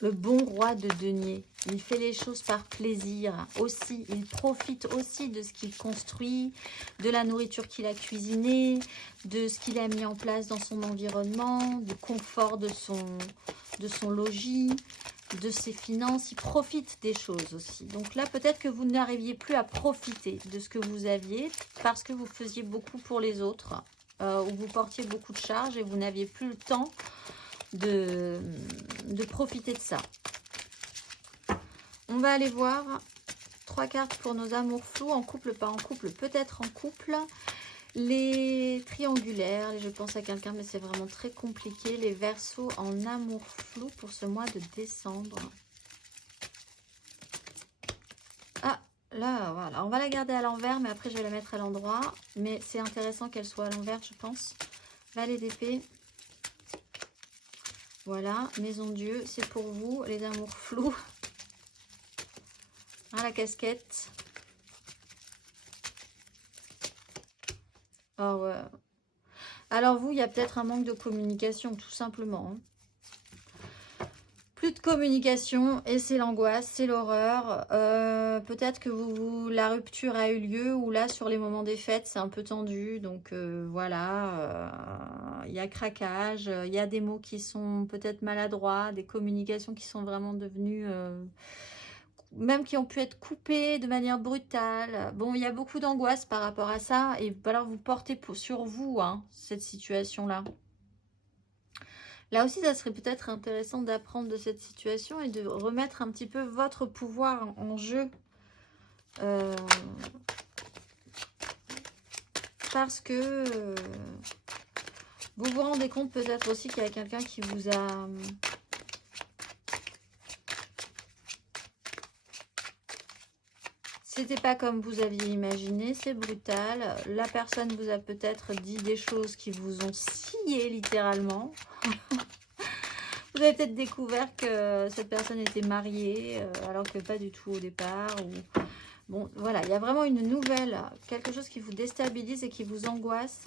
Le bon roi de denier, il fait les choses par plaisir aussi. Il profite aussi de ce qu'il construit, de la nourriture qu'il a cuisinée, de ce qu'il a mis en place dans son environnement, du confort de son logis, de ses finances. Il profite des choses aussi. Donc là, peut-être que vous n'arriviez plus à profiter de ce que vous aviez parce que vous faisiez beaucoup pour les autres, ou vous portiez beaucoup de charges et vous n'aviez plus le temps de profiter de ça. On va aller voir 3 cartes pour nos amours flous, en couple, pas en couple, peut-être en couple. Les triangulaires, je pense à quelqu'un, mais c'est vraiment très compliqué. Les Verseaux en amour flou pour ce mois de décembre. Ah, là, voilà. On va la garder à l'envers, mais après je vais la mettre à l'endroit. Mais c'est intéressant qu'elle soit à l'envers, je pense. Valet d'épée. Voilà, maison Dieu, c'est pour vous, les amours flous. Hein, la casquette. Ah ouais. Alors vous, il y a peut-être un manque de communication, tout simplement. Hein. Plus de communication et c'est l'angoisse, c'est l'horreur. Peut-être que la rupture a eu lieu ou là, sur les moments des fêtes, c'est un peu tendu. Donc voilà, il y a craquage, il y a des mots qui sont peut-être maladroits, des communications qui sont vraiment devenues... même qui ont pu être coupées de manière brutale. Bon, il y a beaucoup d'angoisse par rapport à ça. Et alors, vous portez sur vous hein, cette situation-là. Là aussi, ça serait peut-être intéressant d'apprendre de cette situation et de remettre un petit peu votre pouvoir en jeu. Parce que vous vous rendez compte peut-être aussi qu'il y a quelqu'un qui vous a... C'était pas comme vous aviez imaginé, c'est brutal. La personne vous a peut-être dit des choses qui vous ont scié littéralement. Vous avez peut-être découvert que cette personne était mariée, alors que pas du tout au départ. Ou... Bon, voilà, il y a vraiment une nouvelle, quelque chose qui vous déstabilise et qui vous angoisse.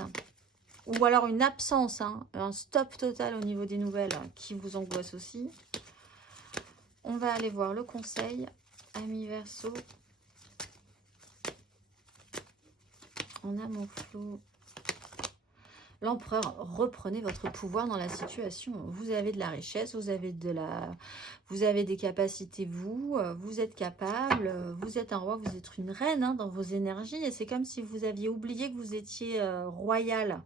Ou alors une absence, hein, un stop total au niveau des nouvelles qui vous angoisse aussi. On va aller voir le conseil, amis Verseau. En amour flou. L'empereur, reprenez votre pouvoir dans la situation. Vous avez de la richesse, vous avez des capacités, vous êtes capable, vous êtes un roi, vous êtes une reine hein, dans vos énergies. Et c'est comme si vous aviez oublié que vous étiez royal.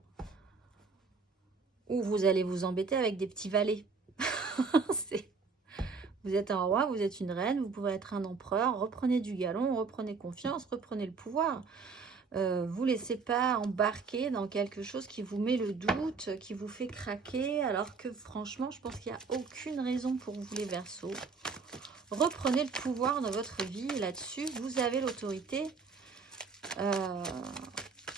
Ou vous allez vous embêter avec des petits valets. Vous êtes un roi, vous êtes une reine, vous pouvez être un empereur. Reprenez du galon, reprenez confiance, reprenez le pouvoir. Vous laissez pas embarquer dans quelque chose qui vous met le doute, qui vous fait craquer, alors que franchement, je pense qu'il n'y a aucune raison pour vous les Verseaux. Reprenez le pouvoir dans votre vie, là-dessus, vous avez l'autorité.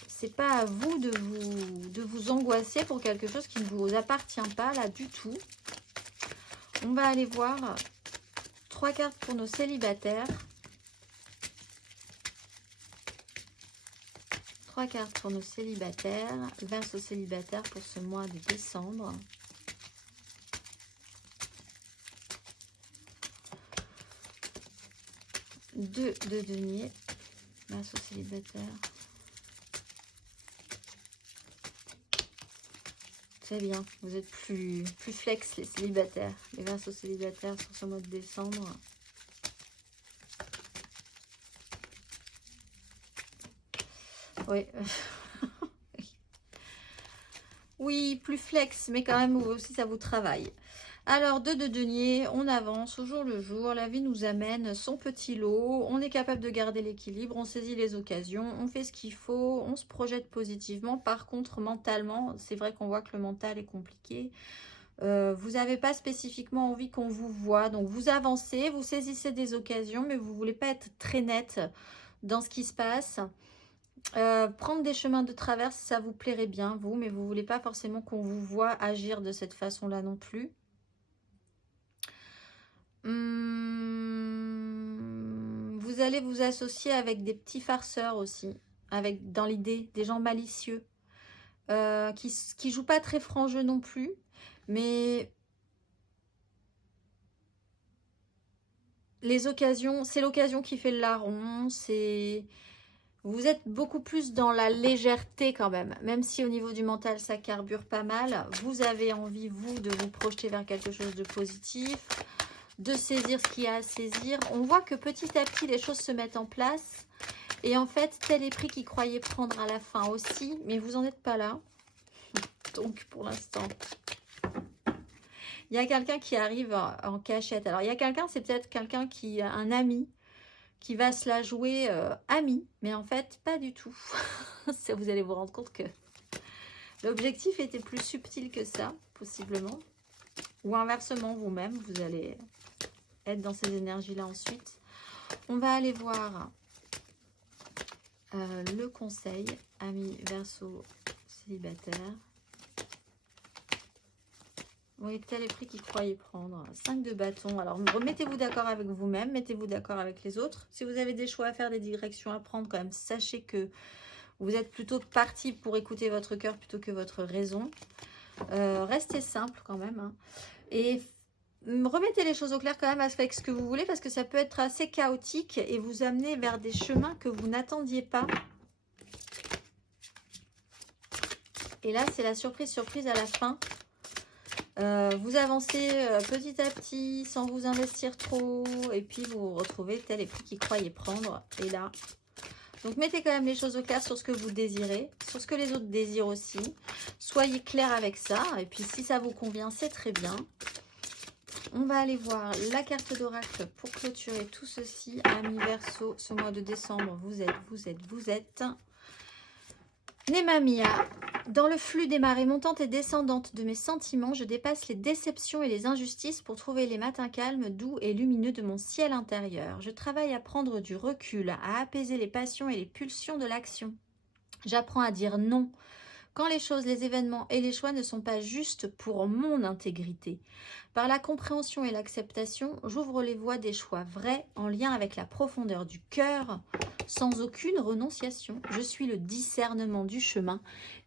C'est pas à vous de vous angoisser pour quelque chose qui ne vous appartient pas, là, du tout. On va aller voir 3 cartes pour nos célibataires. 3 cartes pour nos célibataires, Verseau célibataire pour ce mois de décembre. Deux de denier, Verseau célibataire. C'est bien, vous êtes plus flex les célibataires, les Verseaux célibataires sur ce mois de décembre. Oui. Oui, plus flex, mais quand même aussi ça vous travaille. Alors, 2 de denier, on avance au jour le jour, la vie nous amène son petit lot, on est capable de garder l'équilibre, on saisit les occasions, on fait ce qu'il faut, on se projette positivement. Par contre, mentalement, c'est vrai qu'on voit que le mental est compliqué. Vous n'avez pas spécifiquement envie qu'on vous voit, donc vous avancez, vous saisissez des occasions, mais vous ne voulez pas être très net dans ce qui se passe. Prendre des chemins de traverse, ça vous plairait bien, vous, mais vous ne voulez pas forcément qu'on vous voit agir de cette façon-là non plus. Vous allez vous associer avec des petits farceurs aussi, dans l'idée, des gens malicieux, qui jouent pas très franc jeu non plus, mais les occasions, c'est l'occasion qui fait le larron, vous êtes beaucoup plus dans la légèreté quand même si au niveau du mental ça carbure pas mal. Vous avez envie, vous, de vous projeter vers quelque chose de positif, de saisir ce qu'il y a à saisir. On voit que petit à petit les choses se mettent en place. Et en fait, tel est pris qu'ils croyaient prendre à la fin aussi, mais vous n'en êtes pas là. Donc pour l'instant, il y a quelqu'un qui arrive en cachette. Alors il y a quelqu'un, c'est peut-être quelqu'un qui a un ami, qui va se la jouer ami, mais en fait, pas du tout. Ça, vous allez vous rendre compte que l'objectif était plus subtil que ça, possiblement. Ou inversement, vous-même, vous allez être dans ces énergies-là ensuite. On va aller voir le conseil, amis Verseau célibataire. Oui, tel est pris qu'il croyait prendre. 5 de bâton. Alors, remettez-vous d'accord avec vous-même, mettez-vous d'accord avec les autres. Si vous avez des choix à faire, des directions à prendre, quand même, sachez que Vous êtes plutôt parti pour écouter votre cœur plutôt que votre raison. Restez simple quand même. Hein. Et remettez les choses au clair quand même avec ce que vous voulez, parce que ça peut être assez chaotique et vous amener vers des chemins que vous n'attendiez pas. Et là, c'est la surprise à la fin. Vous avancez petit à petit sans vous investir trop, et puis vous vous retrouvez tel et plus qui croyait prendre. Et là, donc mettez quand même les choses au clair sur ce que vous désirez, sur ce que les autres désirent aussi. Soyez clair avec ça, et puis si ça vous convient, c'est très bien. On va aller voir la carte d'oracle pour clôturer tout ceci. Amis Verseau, ce mois de décembre, vous êtes. Nemamia, dans le flux des marées montantes et descendantes de mes sentiments, je dépasse les déceptions et les injustices pour trouver les matins calmes, doux et lumineux de mon ciel intérieur. Je travaille à prendre du recul, à apaiser les passions et les pulsions de l'action. J'apprends à dire non quand les choses, les événements et les choix ne sont pas justes pour mon intégrité. Par la compréhension et l'acceptation, j'ouvre les voies des choix vrais en lien avec la profondeur du cœur, sans aucune renonciation. Je suis le discernement du chemin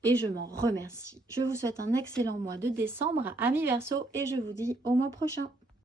et je m'en remercie. Je vous souhaite un excellent mois de décembre, amis Verseau, et je vous dis au mois prochain.